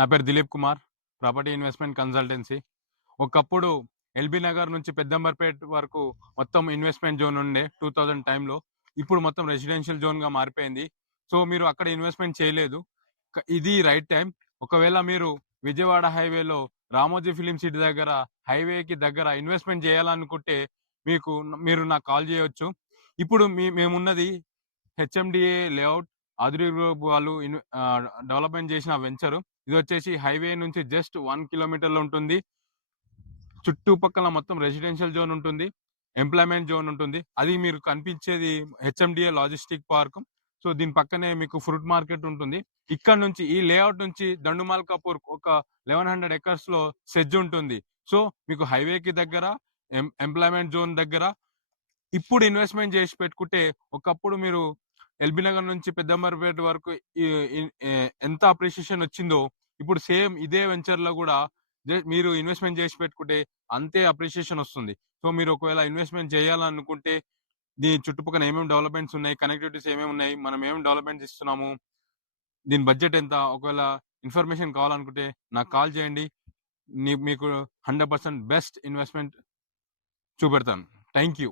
నా పేరు Dilip Kumar. Property investment consultancy. ఒకప్పుడు ఎల్బీ నగర్ నుంచి పెద్దంబర్‌పేట్ వరకు మొత్తం ఇన్వెస్ట్‌మెంట్ జోన్ ఉండే 2000 టైంలో. ఇప్పుడు మొత్తం రెసిడెన్షియల్ జోన్‌గా మారిపోయింది. సో, మీరు అక్కడ ఇన్వెస్ట్‌మెంట్ చేయలేదు. ఇది రైట్ టైం. ఒకవేళ మీరు విజయవాడ హైవేలో రామోజీ ఫిల్మ్ సిటీ దగ్గర హైవేకి దగ్గర ఇన్వెస్ట్‌మెంట్ చేయాలనుకుంటే మీరు నాకు కాల్ చేయొచ్చు. ఇప్పుడు మేమున్నది హెచ్ఎండిఏ లేఅవుట్ ఆధురి గ్రూప్ వాళ్ళు డెవలప్మెంట్ చేసిన వెంచర్. ఇది వచ్చేసి హైవే నుంచి జస్ట్ 1 కిలోమీటర్లో ఉంటుంది. చుట్టుపక్కల మొత్తం రెసిడెన్షియల్ జోన్ ఉంటుంది, ఎంప్లాయ్మెంట్ జోన్ ఉంటుంది. అది మీరు కనిపించేది హెచ్ఎండిఏ లాజిస్టిక్ పార్క్. సో దీని పక్కనే మీకు ఫ్రూట్ మార్కెట్ ఉంటుంది. ఇక్కడ నుంచి ఈ లేఅవుట్ నుంచి దండుమాల్ కపూర్ ఒక 1100 ఎకర్స్ లో సెజ్ ఉంటుంది. సో మీకు హైవేకి దగ్గర, ఎంప్లాయ్మెంట్ జోన్ దగ్గర. ఇప్పుడు ఇన్వెస్ట్మెంట్ చేసి పెట్టుకుంటే ఒకప్పుడు మీరు ఎల్బీ నగర్ నుంచి పెద్దంబర్పేట వరకు ఎంత అప్రిషియేషన్ వచ్చిందో ఇప్పుడు సేమ్ ఇదే వెంచర్ లో కూడా మీరు ఇన్వెస్ట్మెంట్ చేసి పెట్టుకుంటే అంతే అప్రిషియేషన్ వస్తుంది. సో మీరు ఒకవేళ ఇన్వెస్ట్మెంట్ చేయాలనుకుంటే దీని చుట్టుపక్కల ఏమేమి డెవలప్మెంట్స్ ఉన్నాయి, కనెక్టివిటీస్ ఏమేమి ఉన్నాయి, మనం ఏమేమి డెవలప్మెంట్స్ ఇస్తున్నాము, దీని బడ్జెట్ ఎంత, ఒకవేళ ఇన్ఫర్మేషన్ కావాలనుకుంటే నాకు కాల్ చేయండి. మీకు 100% బెస్ట్ ఇన్వెస్ట్మెంట్ చూపెడతాను. Thank you.